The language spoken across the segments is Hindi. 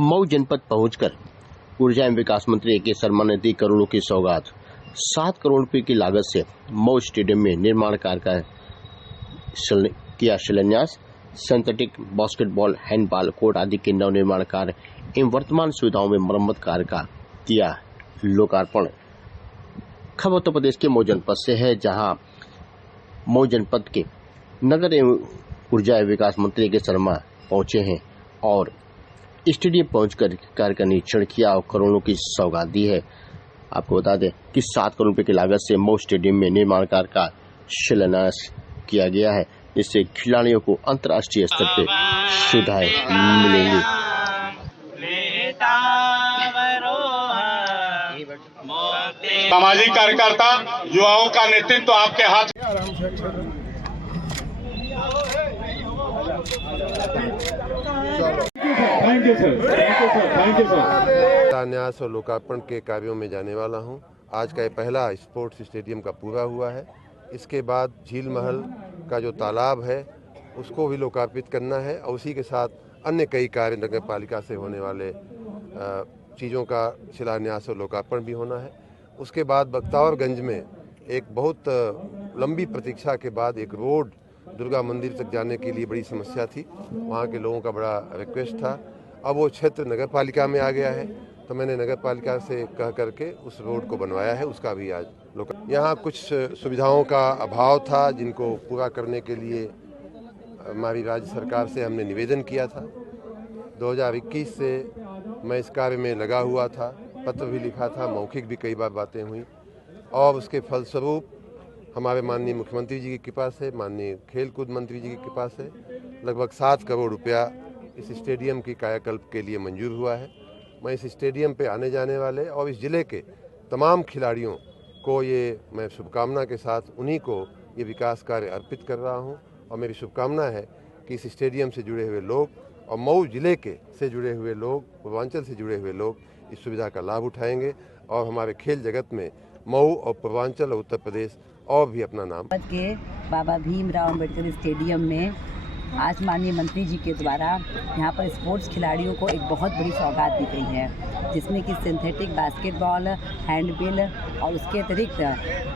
मऊ जनपद पहुंचकर ऊर्जा एवं विकास मंत्री ए.के. शर्मा ने दी करोड़ों की सौगात। 7 करोड़ रुपए की लागत से मऊ स्टेडियम में निर्माण कार्य का किया शिलान्यास। सिंथेटिक बास्केटबॉल, हैंडबॉल कोर्ट आदि के नवनिर्माण कार्य एवं वर्तमान सुविधाओं में मरम्मत कार्य का किया लोकार्पण। खबर उत्तर प्रदेश के मऊ जनपद से है, जहां मऊ जनपद के नगर एवं ऊर्जा एवं विकास मंत्री ए.के. शर्मा पहुंचे हैं और स्टेडियम पहुंचकर कार्य का निरीक्षण किया और करोड़ों की सौगात दी है। आपको बता दें कि 7 करोड़ रुपए की लागत से मऊ स्टेडियम में निर्माण कार्य का शिलान्यास किया गया है, जिससे खिलाड़ियों को अंतर्राष्ट्रीय स्तर पर सुविधाएं मिलेंगी। सामाजिक कार्यकर्ता, युवाओं का नेतृत्व आपके हाथ। Thank you sir, thank you sir. शिलान्यास और लोकार्पण के कार्यों में जाने वाला हूं। आज का ये पहला स्पोर्ट्स स्टेडियम का पूरा हुआ है। इसके बाद झील महल का जो तालाब है उसको भी लोकार्पित करना है और उसी के साथ अन्य कई कार्य नगर पालिका से होने वाले चीज़ों का शिलान्यास और लोकार्पण भी होना है। उसके बाद बख्तावरगंज में एक बहुत लंबी प्रतीक्षा के बाद एक रोड दुर्गा मंदिर तक जाने के लिए बड़ी समस्या थी। वहाँ के लोगों का बड़ा रिक्वेस्ट था। अब वो क्षेत्र नगर पालिका में आ गया है, तो मैंने नगर पालिका से कह करके उस रोड को बनवाया है। उसका भी आज यहाँ कुछ सुविधाओं का अभाव था, जिनको पूरा करने के लिए हमारी राज्य सरकार से हमने निवेदन किया था। 2021 से मैं इस कार्य में लगा हुआ था, पत्र भी लिखा था, मौखिक भी कई बार बातें हुई और उसके फलस्वरूप हमारे माननीय मुख्यमंत्री जी की कृपा से, माननीय खेलकूद मंत्री जी की कृपा से लगभग 7 करोड़ रुपया इस स्टेडियम की कायाकल्प के लिए मंजूर हुआ है। मैं इस स्टेडियम पे आने जाने वाले और इस जिले के तमाम खिलाड़ियों को ये मैं शुभकामना के साथ उन्हीं को ये विकास कार्य अर्पित कर रहा हूँ और मेरी शुभकामना है कि इस स्टेडियम से जुड़े हुए लोग और मऊ जिले के से जुड़े हुए लोग, पूर्वांचल से जुड़े हुए लोग इस सुविधा का लाभ उठाएंगे और हमारे खेल जगत में मऊ और पूर्वांचल और उत्तर प्रदेश और भी अपना नाम। के बाबा भीमराव अम्बेडकर स्टेडियम में आज माननीय मंत्री जी के द्वारा यहाँ पर स्पोर्ट्स खिलाड़ियों को एक बहुत बड़ी सौगात दी गई है, जिसमें कि सिंथेटिक बास्केटबॉल, हैंडबिल और उसके अतिरिक्त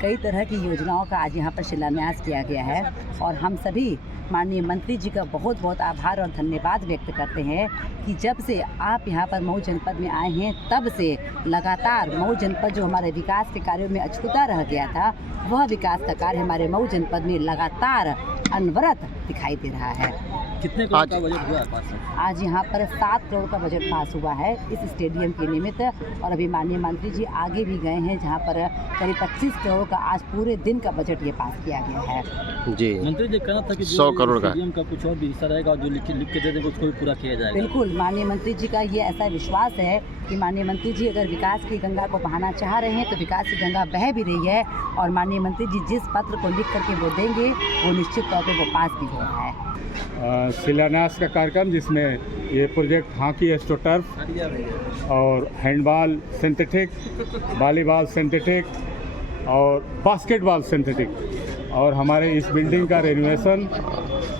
कई तरह की योजनाओं का आज यहाँ पर शिलान्यास किया गया है। और हम सभी माननीय मंत्री जी का बहुत बहुत आभार और धन्यवाद व्यक्त करते हैं कि जब से आप यहाँ पर मऊ जनपद में आए हैं तब से लगातार मऊ जनपद जो हमारे विकास के कार्यों में अछूता रह गया था, वह विकास का कार्य हमारे मऊ जनपद में लगातार अनवरत दिखाई दे रहा है। कितने करोड़ का बजट हुआ है पास? आज यहाँ पर 7 करोड़ का बजट पास हुआ है इस स्टेडियम के निमित्त और अभी माननीय मंत्री जी आगे भी गए हैं, जहाँ पर करीब 25 करोड़ का आज पूरे दिन का बजट ये पास किया गया है। जी, मंत्री जी कहना था कि 100 करोड़ का स्टेडियम का कुछ और भी हिस्सा रहेगा, जो लिख के दे देंगे उसको भी पूरा किया जाएगा। बिल्कुल, माननीय मंत्री जी का ये ऐसा विश्वास है कि माननीय मंत्री जी अगर विकास की गंगा को बहाना चाह रहे हैं तो विकास की गंगा बह भी रही है और माननीय मंत्री जी जिस पत्र को लिख करके वो देंगे वो निश्चित तौर पर वो पास भी हो रहा है। शिलान्यास का कार्यक्रम जिसमें ये प्रोजेक्ट हॉकी एस्ट्रोटर्फ और हैंडबॉल सिंथेटिक, वॉलीबॉल सिंथेटिक और बास्केटबॉल सिंथेटिक और हमारे इस बिल्डिंग का रेनोवेशन,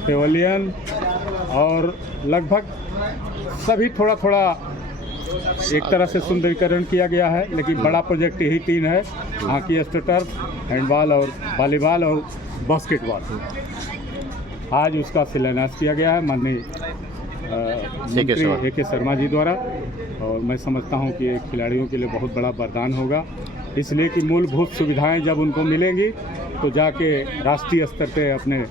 पेवेलियन और लगभग सभी थोड़ा थोड़ा एक तरह से सुंदरीकरण किया गया है। लेकिन बड़ा प्रोजेक्ट यही 3 है, हॉकी एस्ट्रोटर्फ, हैंडबॉल और वॉलीबॉल और बास्केटबॉल। आज उसका शिलान्यास किया गया है माननीय मंत्री ए.के. शर्मा जी द्वारा और मैं समझता हूं कि खिलाड़ियों के लिए बहुत बड़ा वरदान होगा, इसलिए कि मूलभूत सुविधाएं जब उनको मिलेंगी तो जाके राष्ट्रीय स्तर पे अपने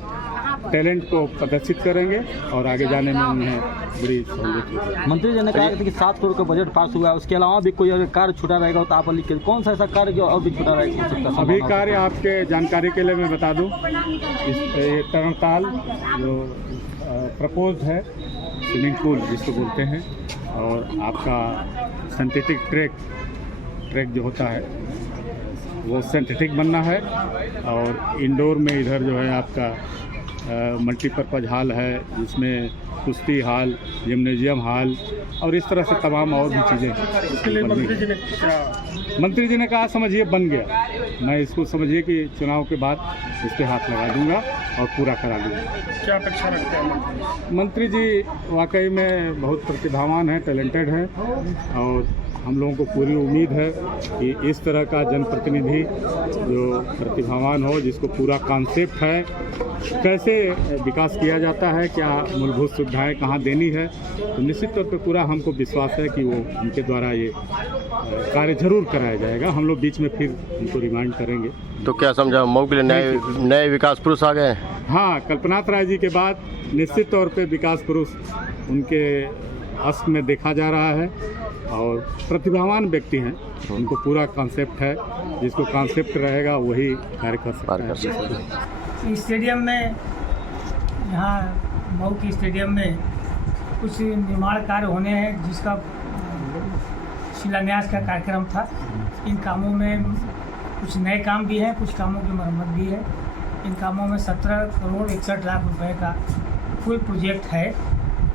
टैलेंट को प्रदर्शित करेंगे और आगे जाने में उन्हें बड़ी सहूलियत होगी। मंत्री जी ने कहा कि 7 करोड़ का बजट पास हुआ है, उसके अलावा भी कोई अगर कार्य छूटा रहेगा तो आप लिख के कौन सा ऐसा कार्य जो और भी छूटा रहेगा? अभी कार्य आपके जानकारी के लिए मैं बता दूं, इस तरणताल जो प्रपोज है, स्विमिंग पूल जिसको बोलते हैं, और आपका सिंथेटिक ट्रैक जो होता है वो सिंथेटिक बनना है और इंडोर में इधर जो है आपका मल्टीपर्पज़ हॉल है, जिसमें कुश्ती हॉल, जिम्नेजियम हॉल और इस तरह से तमाम और भी चीज़ें मंत्री जी ने कहा समझिए बन गया। मैं इसको समझिए कि चुनाव के बाद इस पर हाथ लगा दूंगा और पूरा करा दूंगा। क्या अपेक्षा रखते हैं मंत्री जी वाकई में बहुत प्रतिभावान हैं, टैलेंटेड हैं और हम लोगों को पूरी उम्मीद है कि इस तरह का जनप्रतिनिधि जो प्रतिभावान हो, जिसको पूरा कॉन्सेप्ट है कैसे विकास किया जाता है, क्या मूलभूत सुविधाएं कहाँ देनी है, तो निश्चित तौर पे पूरा हमको विश्वास है कि वो उनके द्वारा ये कार्य जरूर कराया जाएगा। हम लोग बीच में फिर उनको रिमाइंड करेंगे। तो क्या समझा, मऊ के लिए नए विकास पुरुष आ गए? हाँ, कल्पनाथ राय जी के बाद निश्चित तौर पे विकास पुरुष उनके अस्त में देखा जा रहा है और प्रतिभावान व्यक्ति हैं, उनको पूरा कॉन्सेप्ट है, जिसको कॉन्सेप्ट रहेगा वही कार्य कर सकता है। स्टेडियम में, यहाँ मऊ के स्टेडियम में कुछ निर्माण कार्य होने हैं जिसका शिलान्यास का कार्यक्रम था। इन कामों में कुछ नए काम भी हैं, कुछ कामों की मरम्मत भी है। इन कामों में 17 करोड़ 61 लाख रुपए का फुल प्रोजेक्ट है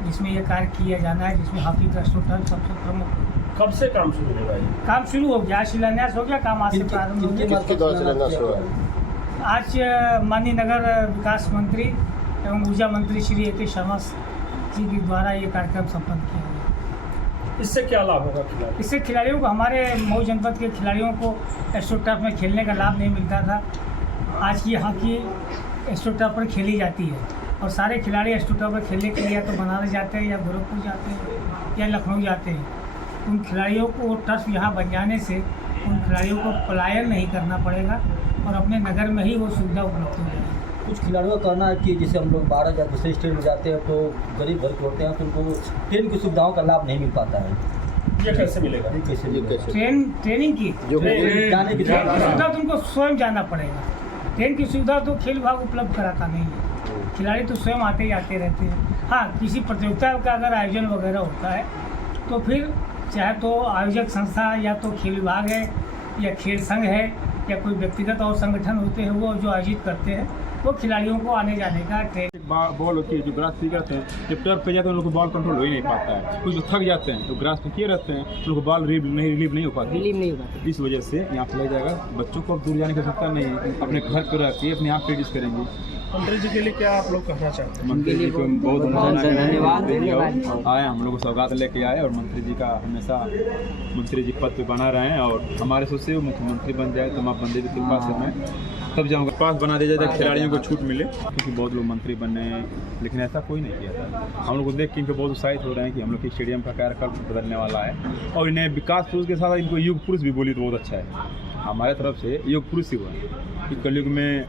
जिसमें यह कार्य किया जाना है, जिसमें हॉकी का टर्फ सबसे प्रमुख। कब से काम शुरू होगा? काम शुरू हो गया, शिलान्यास हो गया, काम आज से प्रारंभ हो गया। आज माननीय नगर विकास मंत्री एवं ऊर्जा मंत्री श्री ए के शर्मा जी के द्वारा ये कार्यक्रम संपन्न किया गया। इससे क्या लाभ होगा खिलाड़ी? इससे खिलाड़ियों को, हमारे मऊ जनपद के खिलाड़ियों को एस्ट्रो टर्फ में खेलने का लाभ नहीं मिलता था। आज की हॉकी एस्ट्रो टर्फ पर खेली जाती है और सारे खिलाड़ी एस्ट्रो टर्फ पर खेलने के लिए या तो बनारस जाते हैं या गोरखपुर जाते हैं या लखनऊ जाते हैं। उन खिलाड़ियों को टर्फ यहाँ बन जाने से उन खिलाड़ियों को पलायन नहीं करना पड़ेगा और अपने नगर में ही वो सुविधा उपलब्ध हो जाएगी। कुछ खिलाड़ियों का कहना है कि जैसे हम लोग 12 या दूसरे स्टेट में जाते हैं तो गरीब घर के होते हैं तो उनको ट्रेन की सुविधाओं का लाभ नहीं मिल पाता है। ये कैसे मिलेगा? ट्रेनिंग की जाने की सुविधा तो उनको स्वयं जाना पड़ेगा। ट्रेन की सुविधा तो खेल विभाग उपलब्ध कराता नहीं है, खिलाड़ी तो स्वयं आते जाते रहते हैं। हाँ, किसी प्रतियोगिता का अगर आयोजन वगैरह होता है तो फिर चाहे तो आयोजक संस्था या तो खेल विभाग है या खेल संघ है या कोई व्यक्तिगत और संगठन होते हैं वो जो आयोजित करते हैं, वो खिलाड़ियों को आने जाने का ट्रेन। बॉल होती है जो ग्रास पे रहते हैं, जब टर्फ पे जाते हैं उन लोग को बॉल कंट्रोल हो ही नहीं पाता है। कुछ तो थक जाते हैं तो ग्रास पे किए रहते हैं, उन लोग को बॉल रिलीव नहीं हो पाती। इस वजह से यहाँ पे लग जाएगा, बच्चों को अब दूर जाने की आवश्यकता नहीं है, अपने घर पर रह के अपने आप प्रैक्टिस करेंगे। मंत्री जी के लिए क्या आप लोग कहना चाहते हैं? मंत्री जी को बहुत धन्यवाद। आए हम लोग को सौगात लेके आए और मंत्री जी का हमेशा मंत्री जी पद पे बना रहे हैं और हमारे सोच से मुख्यमंत्री बन जाए तो माँ बंदे की कृपा से मैं तब जाऊँगा। पास बना दिया जाए खिलाड़ियों को छूट मिले, क्योंकि बहुत लोग मंत्री बने हैं लेकिन ऐसा कोई नहीं किया था। हम लोग को देख के इनको बहुत उत्साहित हो रहे हैं कि हम लोग के स्टेडियम का कार्यक्रम बदलने वाला है और इन्हें विकास पुरुष के साथ इनको युग पुरुष भी बोली तो बहुत अच्छा है। हमारे तरफ से युग पुरुष ही हुआ है कि कलयुग में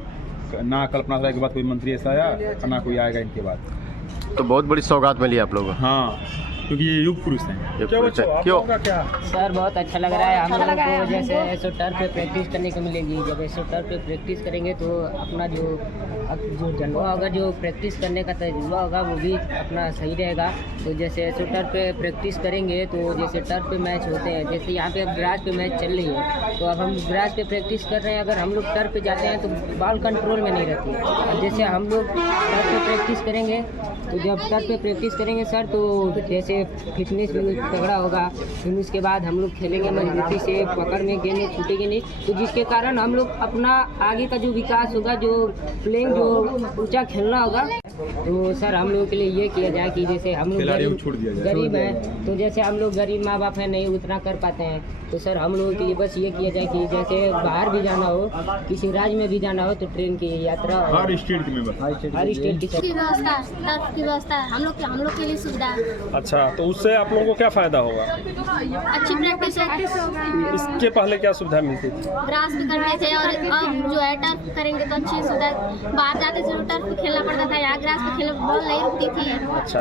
ना कल्पना राय के बाद कोई मंत्री ऐसा आया और ना कोई आएगा इनके बाद। तो बहुत बड़ी सौगात मिली आप लोगों को। हाँ, क्योंकि ये युग पुरुष हैं। क्यों सर बहुत अच्छा लग रहा है हम लोगों को। जैसे एसो टर्फ पे प्रैक्टिस करने को मिलेगी, जब एसो टर्फ पे प्रैक्टिस करेंगे तो अपना जो जलवा होगा, जो प्रैक्टिस करने का तजुर्बा होगा वो भी अपना सही रहेगा। तो जैसे एसो टर्फ पे प्रैक्टिस करेंगे तो जैसे टर्फ पे मैच होते हैं, जैसे यहाँ पे अब ग्रास पे मैच चल रही है तो अब हम ग्रास पे प्रैक्टिस कर रहे हैं, अगर हम लोग टर्फ पे जाते हैं तो बॉल कंट्रोल में नहीं रहती। अब जैसे हम लोग टर्फ पे प्रैक्टिस करेंगे तो जब टर्फ पे प्रैक्टिस करेंगे सर तो जैसे फिटनेस भी तगड़ा होगा, फिर उसके बाद हम लोग खेलेंगे मजबूती से, पकड़ में गेंद छूटेगी नहीं, तो जिसके कारण हम लोग अपना आगे का जो विकास होगा, जो प्लेइंग जो ऊंचा खेलना होगा, तो सर हम लोगों के लिए ये किया जाए कि जैसे हम लोग गरीब हैं तो जैसे हम लोग गरीब माँ बाप हैं नहीं उतना कर पाते हैं, तो सर हम लोगों के लिए बस ये किया जाए कि जैसे बाहर भी जाना हो, किसी राज्य में भी जाना हो तो ट्रेन की यात्रा हर स्टेट की व्यवस्था हम लोग के लिए सुविधा है। अच्छा, तो उससे आप लोगों को क्या फायदा होगा? अच्छी प्रैक्टिस होगी। इसके पहले क्या सुविधा मिलती थी? ग्रास भी करते थे और अब जो है टर्फ करेंगे तो अच्छी सुविधा। बाहर जाते थे तो टर्फ पे खेलना पड़ता था, यहाँ ग्रास पे खेलने बॉल नहीं रुकती थी। अच्छा।